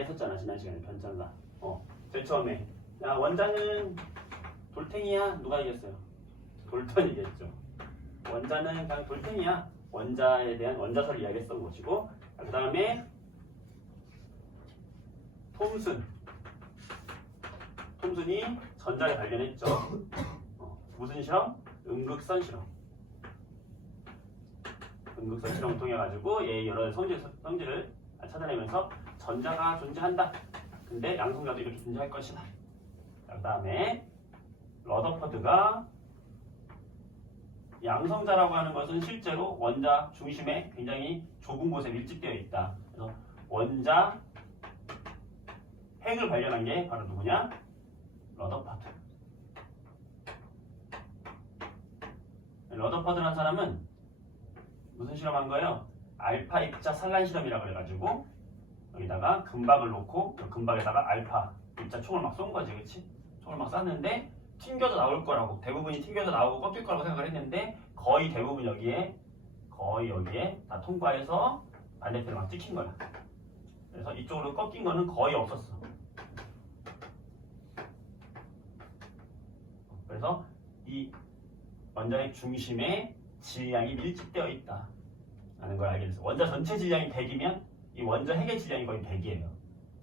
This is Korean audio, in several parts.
얘기했었잖아 지난 시간에 변자가. 제일 처음에 야 원자는 돌탱이야. 누가 얘기했어요? 돌턴이 얘기했죠. 원자는 그냥 돌탱이야. 원자에 대한 원자설을 이야기했던 것이고, 그 다음에 톰슨이 전자를 발견했죠. 무슨 실험? 음극선 실험. 음극선 실험을 통해 가지고 얘 여러 성질을 찾아내면서 전자가 존재한다. 근데 양성자도 이렇게 존재할 것이다. 그 다음에 러더퍼드가 양성자라고 하는 것은 실제로 원자 중심에 굉장히 좁은 곳에 밀집되어 있다. 그래서 원자 핵을 발견한 게 바로 누구냐? 러더퍼드. 러더퍼드라는 사람은 무슨 실험한 거예요? 알파 입자 산란 실험이라고 그래가지고 여기다가 금박을 놓고 금박에다가 알파 입자 총을 막 쏜 거지, 그치? 총을 막 쐈는데 튕겨져 나올 거라고, 대부분이 튕겨져 나오고 꺾일 거라고 생각을 했는데 거의 대부분 여기에 다 통과해서 반대편을 막 찍힌 거야. 그래서 이쪽으로 꺾인 거는 거의 없었어. 그래서 이 원자의 중심에 질량이 밀집되어 있다 라는 걸 알게 됐어. 원자 전체 질량이 100이면 이 원자 핵의 질량이 거의 100이에요.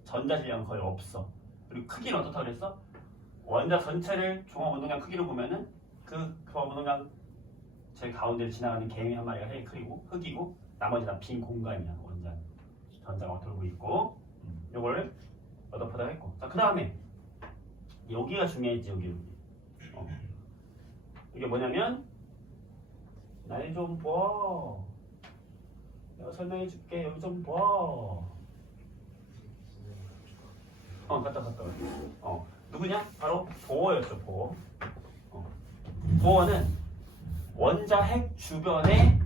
전자 질량은 거의 없어. 그리고 크기는 어떻다고 그랬어? 원자 전체를 종합운동량 크기로 보면은 그 종합운동량 제일 가운데를 지나가는 개미 한 마리가 흙이고 나머지 다 빈 공간이야. 원자 전자가 돌고 있고 요걸 러더퍼드가 했고, 자 그 다음에 여기가 중요했지. 여기 이게 뭐냐면 날 좀 봐. 내가 설명해 줄게. 여기 좀 봐. 갔다. 누구냐? 바로 보어였죠. 보어. 보어는 원자 핵 주변에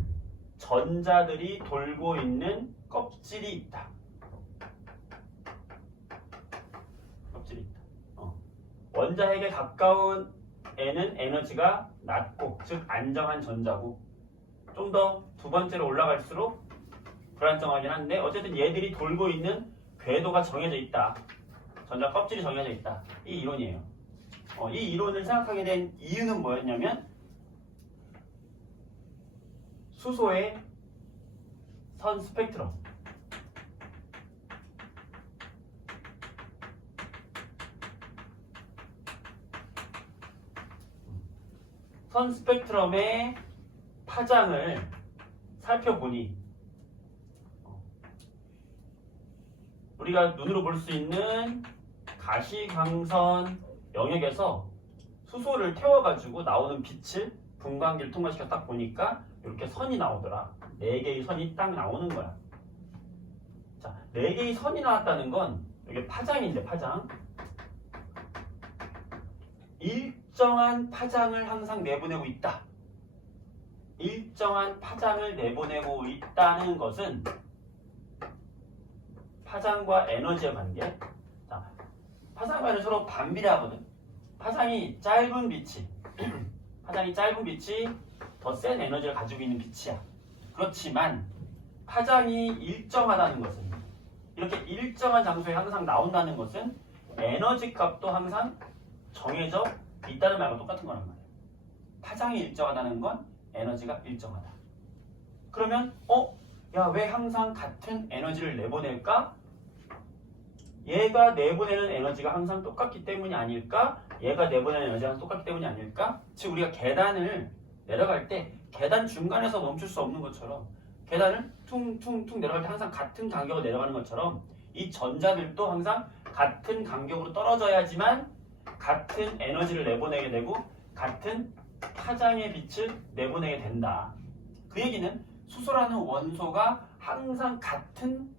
전자들이 돌고 있는 껍질이 있다. 원자 핵에 가까운 애는 에너지가 낮고, 즉 안정한 전자고, 좀 더 두 번째로 올라갈수록 불안정하긴 한데 어쨌든 얘들이 돌고 있는 궤도가 정해져 있다. 전자 껍질이 정해져 있다. 이 이론이에요. 이 이론을 생각하게 된 이유는 뭐였냐면 수소의 선 스펙트럼. 선 스펙트럼의 파장을 살펴보니 우리가 눈으로 볼 수 있는 가시광선 영역에서 수소를 태워가지고 나오는 빛을 분광기를 통과시켜 딱 보니까 이렇게 선이 나오더라. 4개의 선이 딱 나오는 거야. 자, 4개의 선이 나왔다는 건 이게 파장인데, 파장. 일정한 파장을 항상 내보내고 있다. 일정한 파장을 내보내고 있다는 것은 파장과 에너지의 관계. 자, 파장과 에너지 서로 반비례하거든. 파장이 짧은 빛이 더 센 에너지를 가지고 있는 빛이야. 그렇지만 파장이 일정하다는 것은, 이렇게 일정한 장소에 항상 나온다는 것은 에너지 값도 항상 정해져 있다는 말과 똑같은 거란 말이에요. 파장이 일정하다는 건 에너지가 일정하다. 그러면 야, 왜 항상 같은 에너지를 내보낼까? 얘가 내보내는 에너지가 항상 똑같기 때문이 아닐까? 얘가 내보내는 에너지가 항상 똑같기 때문이 아닐까? 즉 우리가 계단을 내려갈 때 계단 중간에서 멈출 수 없는 것처럼, 계단을 퉁퉁퉁 내려갈 때 항상 같은 간격으로 내려가는 것처럼 이 전자들도 항상 같은 간격으로 떨어져야지만 같은 에너지를 내보내게 되고 같은 파장의 빛을 내보내게 된다. 그 얘기는 수소라는 원소가 항상 같은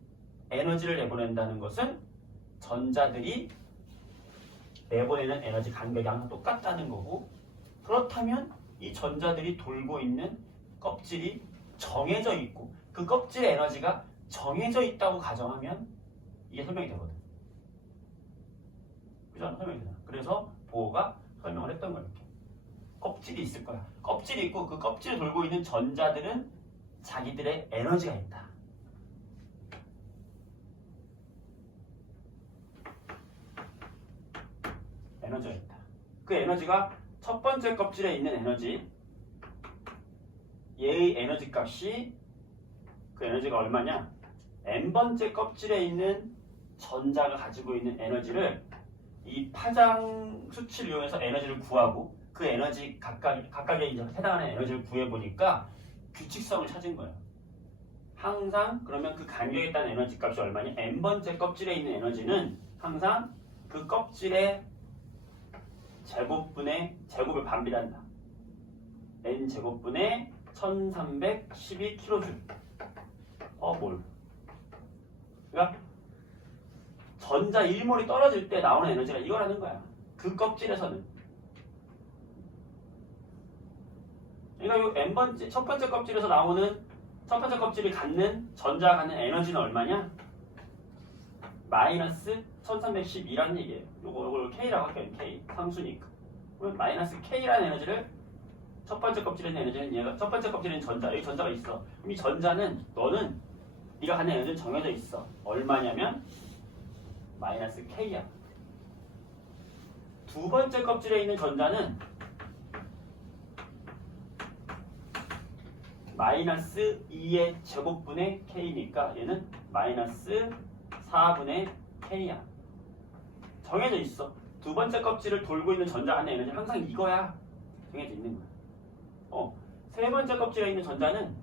에너지를 내보낸다는 것은 전자들이 내보내는 에너지 간격이 항상 똑같다는 거고, 그렇다면 이 전자들이 돌고 있는 껍질이 정해져 있고 그 껍질의 에너지가 정해져 있다고 가정하면 이게 설명이 되거든. 그죠? 설명이 되잖아. 그래서 보어가 설명을 했던 거야. 이렇게. 껍질이 있을 거야. 껍질이 있고 그 껍질을 돌고 있는 전자들은 자기들의 에너지가 있다. 에너지가 있다. 그 에너지가 첫 번째 껍질에 있는 에너지, 얘의 에너지 값이 그 에너지가 얼마냐? n번째 껍질에 있는 전자가 가지고 있는 에너지를 이 파장 수치를 이용해서 에너지를 구하고 그 에너지 각각의 이제 해당하는 에너지를 구해보니까 규칙성을 찾은 거예요. 항상 그러면 그 간격에 따른 에너지 값이 얼마냐? n번째 껍질에 있는 에너지는 항상 그 껍질의 제곱을 반비례한다. n제곱분의 1312kJ. 뭘? 그러니까 전자 1몰이 떨어질 때 나오는 에너지가 이거라는 거야. 그 껍질에서는. 그러니까 이 n번째, 첫 번째 껍질에서 나오는 첫 번째 껍질이 갖는 전자가 갖는 에너지는 얼마냐? 마이너스 1312라는 얘기예요. 요걸 K라고 할게요. K. 상수니까. 그러면 마이너스 K라는 에너지를 첫 번째 껍질에 있는 에너지는 얘가 첫 번째 껍질에 있는 전자, 여기 전자가 있어. 그럼 이 전자는 너는 네가 갖는 에너지는 정해져 있어. 얼마냐면 마이너스 K야. 두 번째 껍질에 있는 전자는 마이너스 2의 제곱분의 K니까 얘는 마이너스 4분의 K야. 정해져 있어. 두 번째 껍질을 돌고 있는 전자 안에 에너지 항상 이거야. 정해져 있는 거야. 세 번째 껍질에 있는 전자는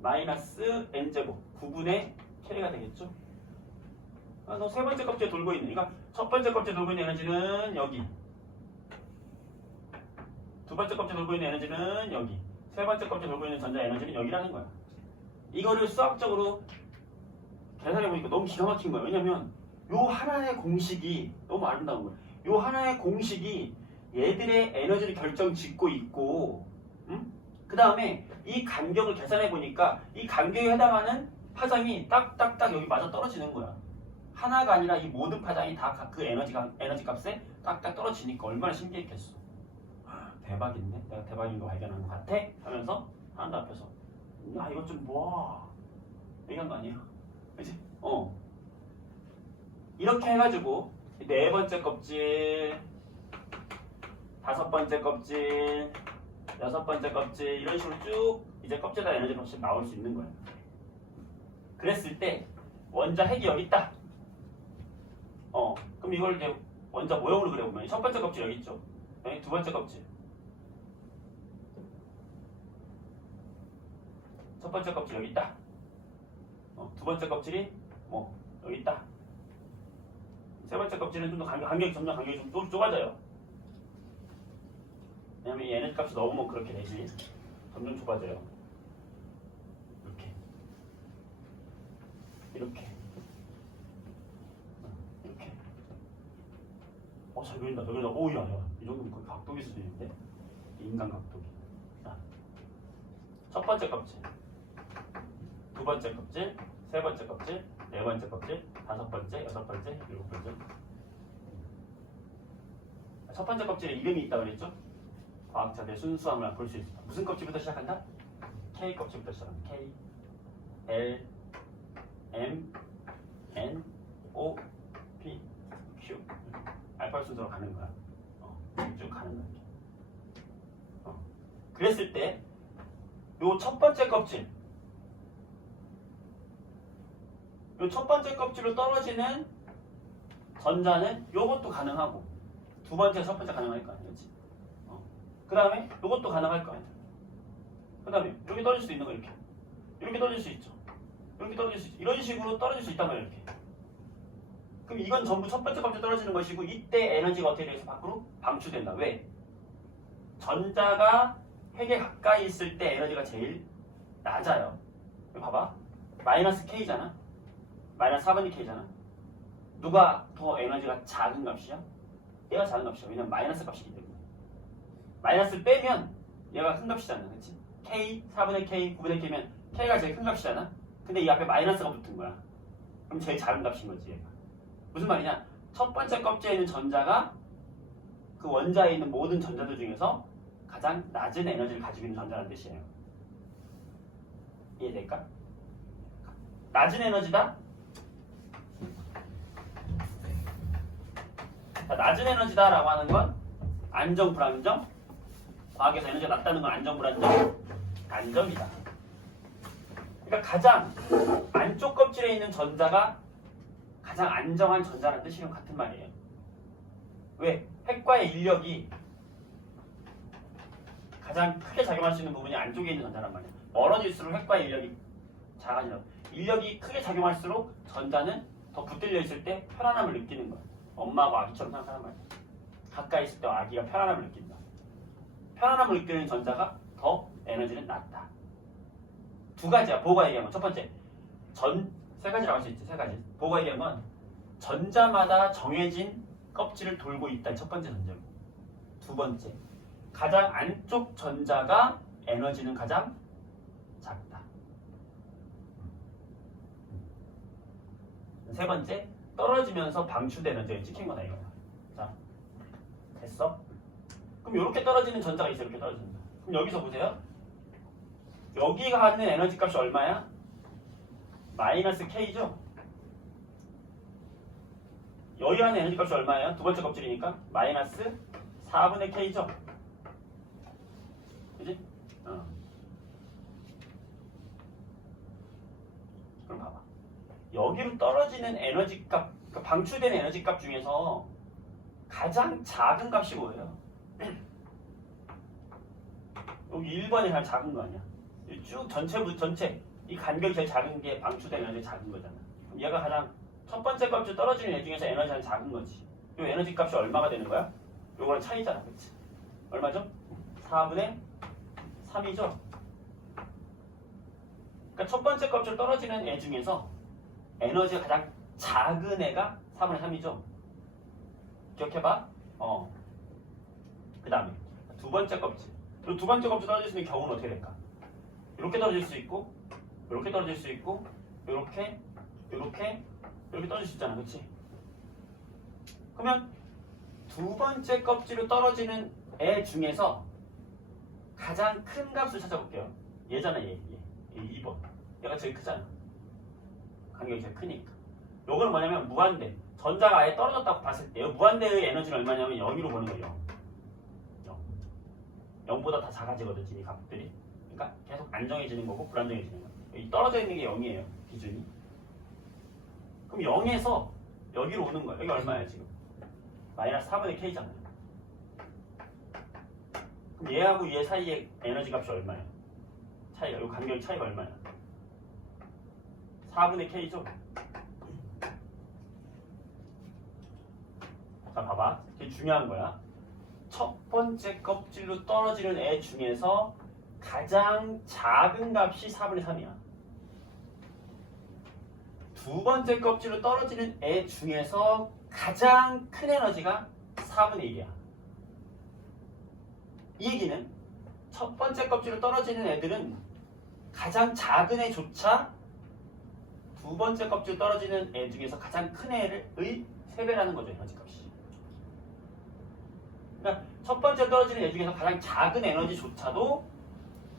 마이너스 n제곱 9분의 K가 되겠죠. 그래서 세 번째 껍질에 돌고 있는, 그러니까 첫 번째 껍질에 돌고 있는 에너지는 여기, 두 번째 껍질에 돌고 있는 에너지는 여기, 세 번째 껍질에 돌고 있는 전자 에너지는 여기라는 거야. 이거를 수학적으로 계산해보니까 너무 기가 막힌 거야. 왜냐면 요 하나의 공식이 너무 아름다운 거야. 요 하나의 공식이 얘들의 에너지를 결정짓고 있고, 그 다음에 이 간격을 계산해보니까 이 간격에 해당하는 파장이 딱딱딱 여기 맞아 떨어지는 거야. 하나가 아니라 이 모든 파장이 다 그 에너지 값에 딱딱 떨어지니까 얼마나 신기했겠어. 대박인데? 내가 대박인 거 발견한 것 같아? 하면서 사람들 앞에서 야 이것 좀 봐. 얘기한 거 아니에요? 그치? 이렇게 해가지고 네 번째 껍질, 다섯 번째 껍질, 여섯 번째 껍질 이런 식으로 쭉 이제 껍질에다 에너지가 없이 나올 수 있는 거야. 그랬을 때 원자 핵이 여기 있다. 그럼 이걸 이제 원자 모형으로 그려보면 첫 번째 껍질 여기 있죠. 여기 두 번째 껍질. 첫 번째 껍질 여기 있다. 두 번째 껍질이 여기 있다. 세 번째 껍질은 좀 더 간격이 좀 좁아져요. 왜냐면 이 에너지 값이 너무 그렇게 되지. 점점 좁아져요. 이렇게. 이렇게. 잘 그린다. 잘 그린다. 야. 이 정도면 거의 각도기 수준인데? 인간 각도기. 자. 첫 번째 껍질. 두 번째 껍질. 세 번째 껍질. 네 번째 껍질. 다섯 번째. 여섯 번째. 일곱 번째. 첫 번째 껍질에 이름이 있다고 그랬죠? 과학자들의 순수함을 볼 수 있습니다. 무슨 껍질부터 시작한다? K 껍질부터 시작한다. K, L, M, N, O, P, Q. 알파 순서로 가는 거야. 쭉 가는 거야. 그랬을 때, 요 첫 번째 껍질, 요 첫 번째 껍질로 떨어지는 전자는 요것도 가능하고, 두 번째, 첫 번째 가능할 거 아니야, 그렇지? 그 다음에 요것도 가능할 거 아니야. 그 다음에 여기 떨어질 수 있는 거 이렇게. 이렇게 떨어질 수 있죠. 이렇게 떨어질 수 있죠. 이런 식으로 떨어질 수 있단 말이야, 이렇게. 그럼 이건 전부 첫 번째 껍질 떨어지는 것이고 이때 에너지가 어떻게 돼서 밖으로 방출된다. 왜? 전자가 핵에 가까이 있을 때 에너지가 제일 낮아요. 여기 봐봐. 마이너스 K잖아. 마이너스 4분의 K잖아. 누가 더 에너지가 작은 값이야? 얘가 작은 값이야. 왜냐면 마이너스 값이기 때문에. 마이너스를 빼면 얘가 큰 값이잖아. 그치? K, 4분의 K, 9분의 K면 K가 제일 큰 값이잖아. 근데 이 앞에 마이너스가 붙은 거야. 그럼 제일 작은 값인 거지 얘가. 무슨 말이냐? 첫 번째 껍질에 있는 전자가 그 원자에 있는 모든 전자들 중에서 가장 낮은 에너지를 가지고 있는 전자라는 뜻이에요. 이해될까? 낮은 에너지다? 자, 낮은 에너지다라고 하는 건 안정, 불안정. 과학에서 에너지가 낮다는 건 안정, 불안정. 안정이다. 그러니까 가장 안쪽 껍질에 있는 전자가 가장 안정한 전자라는 뜻이랑 같은 말이에요. 왜? 핵과의 인력이 가장 크게 작용할 수 있는 부분이 안쪽에 있는 전자란 말이에요. 멀어질수록 핵과의 인력이 작아지는. 인력이 크게 작용할수록 전자는 더 붙들려 있을 때 편안함을 느끼는 거예요. 엄마하고 아기처럼 생각하는 말이에요. 가까이 있을 때 아기가 편안함을 느낀다. 편안함을 느끼는 전자가 더 에너지는 낮다. 두 가지야. 보고가 얘기한 건. 첫 번째, 세 가지라고 할 수 있지. 세 가지. 보고가 얘기한 건 전자마다 정해진 껍질을 돌고 있다. 첫 번째 전제고. 두 번째, 가장 안쪽 전자가 에너지는 가장 작다. 세 번째, 떨어지면서 방출된 에너지가 찍힌 거다 이거야. 자, 됐어? 그럼 이렇게 떨어지는 전자가 있어. 이렇게 떨어진다. 그럼 여기서 보세요. 여기가 갖는 에너지 값이 얼마야? 마이너스 K죠? 여기가 갖는 에너지 값이 얼마예요? 두 번째 껍질이니까 마이너스 4분의 K죠? 그지? 그럼 봐봐. 여기로 떨어지는 에너지 값, 그러니까 방출되는 에너지 값 중에서 가장 작은 값이 뭐예요? 여기 1번이 가장 작은 거 아니야? 쭉 전체 이 간격이 제일 작은 게 방출된 에너지 작은 거잖아. 그럼 얘가 가장 첫 번째 값이 떨어지는 애 중에서 에너지가 가장 작은 거지. 이 에너지 값이 얼마가 되는 거야? 요거랑 차이잖아, 그렇지? 얼마죠? 4분의 3이죠. 그러니까 첫 번째 값이 떨어지는 애 중에서 에너지가 가장 작은 애가 4분의 3이죠. 기억해봐. 그 다음에 두 번째 껍질. 두 번째 껍질 떨어질 수 있는 경우는 어떻게 될까? 이렇게 떨어질 수 있고, 이렇게 떨어질 수 있고, 이렇게 떨어질 수 있잖아, 그렇지? 그러면 두 번째 껍질로 떨어지는 애 중에서 가장 큰 값을 찾아볼게요. 얘잖아, 얘 2번. 얘가 제일 크잖아. 간격이 제일 크니까. 요거는 뭐냐면 무한대. 전자가 아예 떨어졌다고 봤을 때 무한대의 에너지는 얼마냐면 0으로 보는 거예요. 0. 0보다 다 작아지거든, 이 값들이. 그러니까 계속 안정해지는 거고 불안정해지는 거예요. 이 떨어져 있는 게 0이에요, 기준이. 그럼 0에서 여기로 오는 거예요. 여기 얼마예요, 지금? 마이너스 4분의 K잖아요. 그럼 얘하고 얘 사이의 에너지 값이 얼마예요? 차이가, 이 간격 차이가 얼마예요? 4분의 K죠? 자, 봐봐. 이게 중요한 거야. 첫 번째 껍질로 떨어지는 애 중에서 가장 작은 값이 4분의 3이야. 두 번째 껍질로 떨어지는 애 중에서 가장 큰 에너지가 4분의 1이야. 이 얘기는 첫 번째 껍질로 떨어지는 애들은 가장 작은 애조차 두 번째 껍질 떨어지는 애 중에서 가장 큰 애의 3배라는 거죠, 에너지 값이. 그러니까 첫 번째 떨어지는 애 중에서 가장 작은 에너지조차도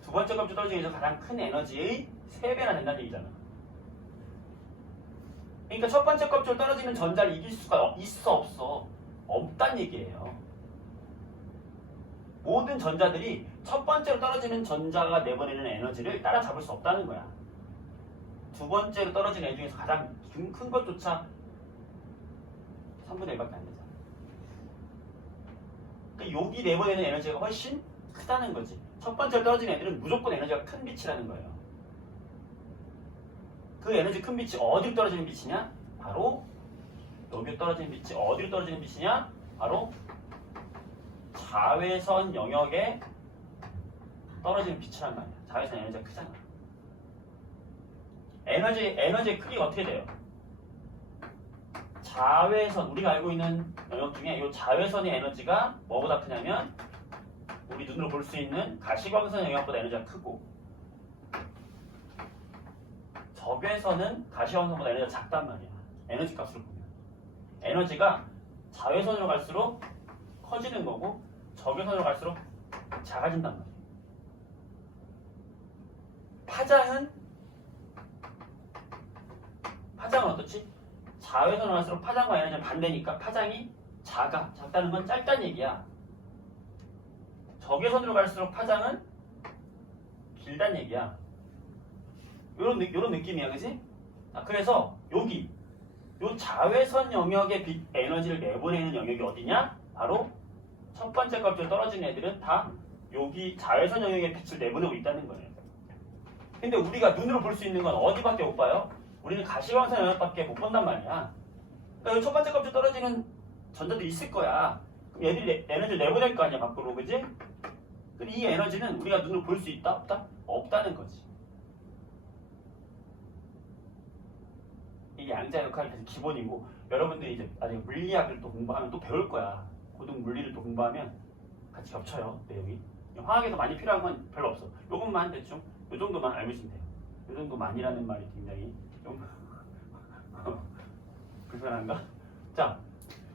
두 번째 껍질 떨어지는 애에서 가장 큰 에너지의 3배나 된다는 얘기잖아. 그러니까 첫 번째 껍질 떨어지는 전자를 이길 수가 있어, 없어? 없단 얘기예요. 모든 전자들이 첫 번째로 떨어지는 전자가 내보내는 에너지를 따라잡을 수 없다는 거야. 두 번째로 떨어지는 애 중에서 가장 큰 것조차 3분의 1밖에 안 되잖아. 그러니까 여기 내보내는 에너지가 훨씬 크다는 거지. 첫 번째로 떨어지는 애들은 무조건 에너지가 큰 빛이라는 거예요. 그 에너지 큰 빛이 어디로 떨어지는 빛이냐? 바로 여기로 떨어지는 빛이 어디로 떨어지는 빛이냐? 바로 자외선 영역에 떨어지는 빛이란 말이야. 자외선 에너지가 크잖아. 에너지의 크기가 어떻게 돼요? 자외선, 우리가 알고 있는 영역 중에 이 자외선의 에너지가 뭐보다 크냐면 우리 눈으로 볼 수 있는 가시광선 영역보다 에너지가 크고, 적외선은 가시광선보다 에너지가 작단 말이야. 에너지 값으로 보면 에너지가 자외선으로 갈수록 커지는 거고 적외선으로 갈수록 작아진단 말이야. 파장은 어떻지? 자외선으로 갈수록 파장과 에너지는 반대니까 파장이 작다는 건 짧다는 얘기야. 적외선으로 갈수록 파장은 길다는 얘기야. 요런 느낌이야, 그지? 그래서 여기 요 자외선 영역의 빛 에너지를 내보내는 영역이 어디냐? 바로 첫 번째 껍질 떨어진 애들은 다 여기 자외선 영역의 빛을 내보내고 있다는 거예요. 근데 우리가 눈으로 볼 수 있는 건 어디밖에 못 봐요? 우리는 가시광선 영역밖에 못 본단 말이야. 그러니까 첫 번째 껍질 떨어지는 전자도 있을 거야. 그럼 얘들이 에너지를 내보낼 거 아니야, 밖으로, 그지? 근데 이 에너지는 우리가 눈으로 볼 수 있다? 없다? 없다는 거지. 이게 양자 역할이 계속 기본이고, 여러분들이 이제 나중에 물리학을 또 공부하면 또 배울 거야. 고등 물리를 또 공부하면 같이 겹쳐요, 내용이. 화학에서 많이 필요한 건 별로 없어. 요것만 대충 요 정도만 알고 있으면 돼요. 요 정도만이라는 말이 굉장히 좀 불편한가? 자,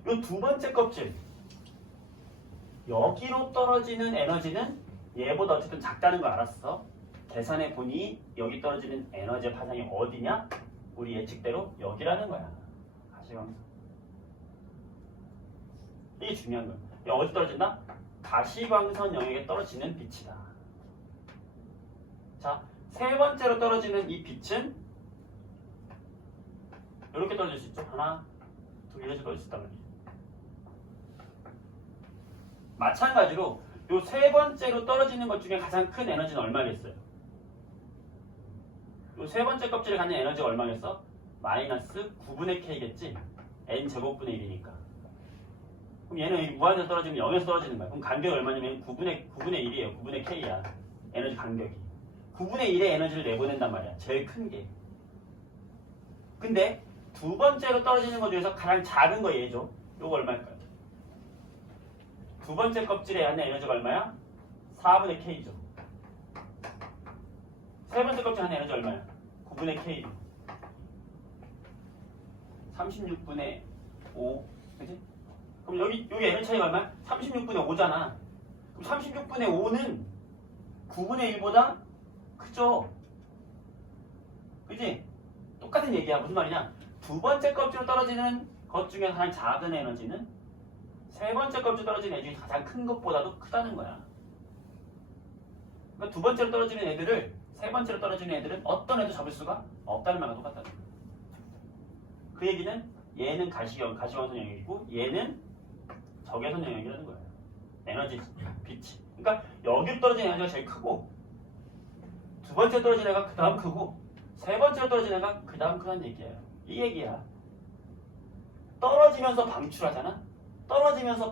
요 두 번째 껍질 여기로 떨어지는 에너지는 얘보다 어쨌든 작다는 거 알았어. 계산해 보니 여기 떨어지는 에너지의 파장이 어디냐? 우리 예측대로 여기라는 거야. 가시광선. 이게 중요한 거야. 어디 떨어진다? 가시광선 영역에 떨어지는 빛이다. 자, 세 번째로 떨어지는 이 빛은 이렇게 떨어질 수 있죠. 하나, 둘, 이렇게 떨어질 수 있단 말이에요. 마찬가지로 요 세 번째로 떨어지는 것 중에 가장 큰 에너지는 얼마겠어요? 요 세 번째 껍질에 갖는 에너지가 얼마겠어? 마이너스 9분의 K겠지? N 제곱분의 1이니까. 그럼 얘는 무한에서 떨어지면 0에서 떨어지는 거야. 그럼 간격이 얼마냐면 9분의 1이에요. 9분의 K야. 에너지 간격이. 9분의 1의 에너지를 내보낸단 말이야. 제일 큰 게. 근데 두 번째로 떨어지는 것 중에서 가장 작은 거 얘죠. 요거 얼마일까요? 두 번째 껍질에 갖는 에너지가 얼마야? 4분의 K죠. 세 번째 껍질에 갖는 에너지 얼마야? 9분의 K. 36분의 5. 그치? 그럼 여기 에너지 차이가 얼마야? 36분의 5잖아. 그럼 36분의 5는 9분의 1보다 크죠? 그치? 똑같은 얘기야. 무슨 말이냐? 두 번째 껍질로 떨어지는 것 중에 가장 작은 에너지는 세 번째 껍질 떨어지는 애들이 가장 큰 것보다도 크다는 거야. 그러니까 두 번째로 떨어지는 애들을 세 번째로 떨어지는 애들은 어떤 애도 잡을 수가 없다는 말과 똑같다는 거야. 그 얘기는 얘는 가시광선 영역이고 얘는 적외선 영역이라는 거예요. 에너지, 빛이. 그러니까 여기로 떨어지는 에너지가 제일 크고 두 번째 떨어지는 애가 그 다음 크고 세 번째로 떨어지는 애가 그 다음 크다는 얘기예요. 이 얘기야. 떨어지면서 방출하잖아. 떨어지면서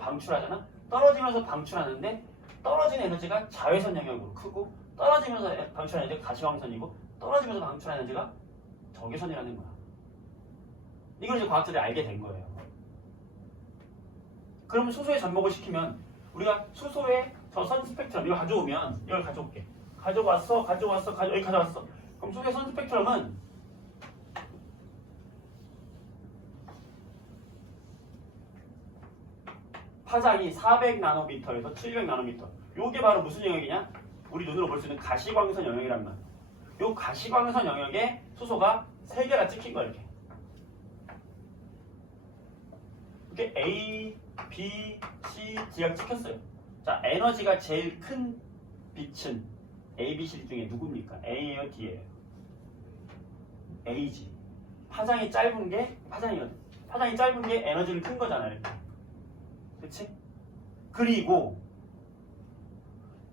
방출하는데 떨어지는 에너지가 자외선 영역으로 크고 떨어지면서 방출하는 에너지가 가시광선이고 떨어지면서 방출하는 에너지가 적외선이라는 거야. 이걸 이제 과학자들이 알게 된 거예요. 그러면 수소에 접목을 시키면 우리가 수소에 저 선 스펙트럼 이걸 가져오면 이걸 가져올게. 가져왔어. 여기 가져왔어. 그럼 수소의 선 스펙트럼은 파장이 400나노미터에서 700나노미터. 요게 바로 무슨 영역이냐? 우리 눈으로 볼 수 있는 가시광선 영역이란 말. 요 가시광선 영역에 수소가 3개가 찍힌 거야, 이렇게. 이렇게 A, B, C, D가 찍혔어요. 자, 에너지가 제일 큰 빛은 A, B, C 중에 누굽니까? A예요, D예요? A지. 파장이 짧은 게 파장이거든. 파장이 짧은 게 에너지를 큰 거잖아, 이렇게. 그치? 그리고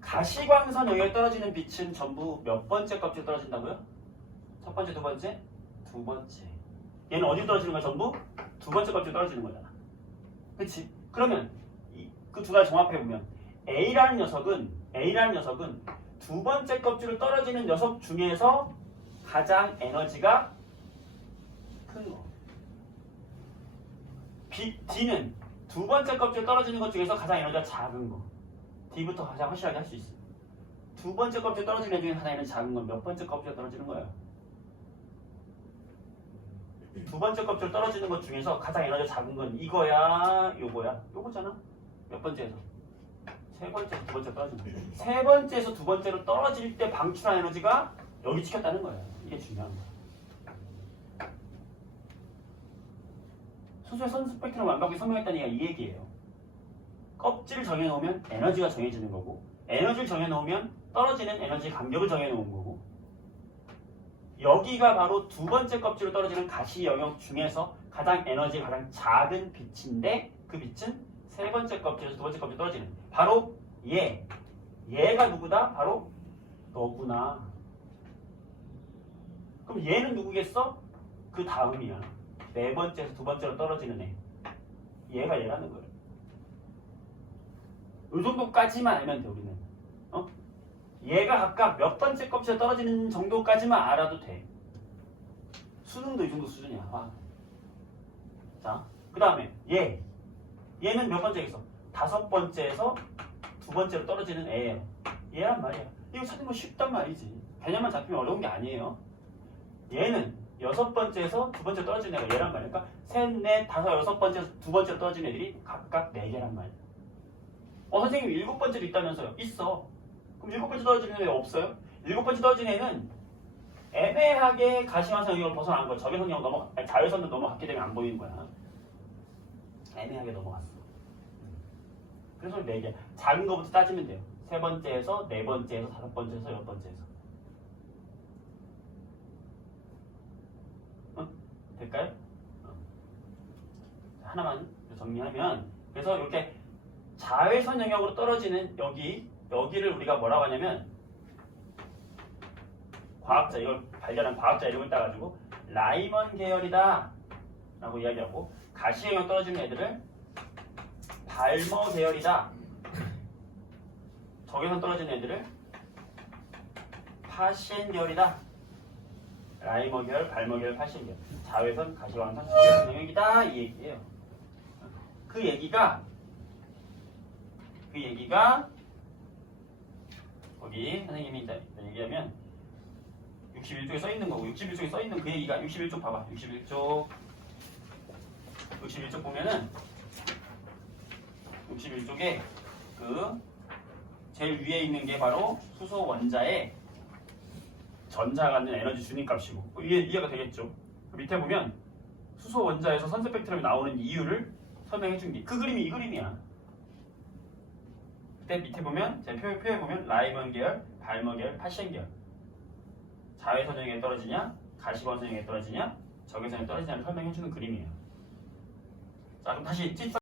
가시광선 영역에 떨어지는 빛은 전부 몇 번째 껍질에 떨어진다고요? 첫 번째, 두 번째? 두 번째. 얘는 어디 떨어지는 거야? 전부? 두 번째 껍질에 떨어지는 거잖아. 그치? 그러면 그 두 가지 종합해보면 A라는 녀석은 두 번째 껍질을 떨어지는 녀석 중에서 가장 에너지가 큰 거. D는 두 번째 껍질 떨어지는 것 중에서 가장 에너지가 작은 거. D부터 가장 확실하게 할 수 있어. 두 번째 껍질 떨어지는 애 중에 가장 에너지 작은 건 몇 번째 껍질에 떨어지는 거야? 두 번째 껍질 떨어지는 것 중에서 가장 에너지 작은 건 이거야, 요거야? 요거잖아? 몇 번째에서? 세 번째에서 두 번째 떨어지는 거야. 세 번째에서 두 번째로 떨어질 때 방출한 에너지가 여기 찍혔다는 거야. 이게 중요한 거야. 수소의 선 스펙트럼 완벽하게 설명했다는 얘기가 이 얘기예요. 껍질을 정해놓으면 에너지가 정해지는 거고, 에너지를 정해놓으면 떨어지는 에너지 간격을 정해놓은 거고, 여기가 바로 두 번째 껍질로 떨어지는 가시 영역 중에서 가장 에너지가 가장 작은 빛인데, 그 빛은 세 번째 껍질에서 두 번째 껍질 떨어지는 바로 얘가 누구다? 바로 너구나. 그럼 얘는 누구겠어? 그 다음이야. 네 번째에서 두 번째로 떨어지는 애. 얘가 얘라는 거예요. 이 정도까지만 알면 돼, 우리는. 얘가 각각 몇 번째 껍질에 떨어지는 정도까지만 알아도 돼. 수능도 이 정도 수준이야. 자, 그 다음에 얘는 몇 번째겠어? 다섯 번째에서 두 번째로 떨어지는 애예요. 얘란 말이야. 이거 찾는 거 쉽단 말이지. 개념만 잡히면 어려운 게 아니에요. 얘는 여섯 번째에서 두 번째 떨어지는 애가 얘란 말이야. 그러니까 셋, 넷, 다섯, 여섯 번째에서 두 번째로 떨어지는 애들이 각각 네 개란 말이야. 선생님 일곱 번째도 있다면서요? 있어. 그럼 일곱 번째 떨어지는 애 없어요? 일곱 번째 떨어지는 애는 애매하게 가시환성 영역을 벗어난 거야. 적외선 영역 자외선도 넘어갔기 때문에 안 보이는 거야. 애매하게 넘어갔어. 그래서 4개. 작은 거부터 따지면 돼요. 세 번째에서 네 번째에서 다섯 번째에서 여섯 번째에서. 될까요? 하나만 정리하면, 그래서 이렇게 자외선 영역으로 떨어지는 여기를 우리가 뭐라고 하냐면, 이걸 발견한 과학자 이름을 따가지고 라이먼 계열이다 라고 이야기하고, 가시 영역 떨어지는 애들을 발머 계열이다, 적외선 떨어지는 애들을 파시엔 계열이다. 라이머 계열, 발머 계열, 파시엔 계열. 자외선, 가시광선, 적외선 영역이다, 이 얘기예요. 그 얘기가 거기 선생님이 얘기하면 61쪽에 써있는 거고, 61쪽에 써있는 그 얘기가 61쪽 봐봐. 61쪽 보면은 61쪽에 그 제일 위에 있는 게 바로 수소 원자의 전자가 갖는 에너지 준위값이고, 이해가 되겠죠? 밑에 보면 수소 원자에서 선 스펙트럼이 나오는 이유를 설명해 준 게 그 그림이 이 그림이야. 그때 밑에 보면 제 표에 보면 라이먼 계열, 발머 계열, 파시엔 계열. 자외선 영역에 떨어지냐, 가시광선 영역에 떨어지냐, 적외선에 떨어지냐를 설명해 주는 그림이에요. 자, 그럼 다시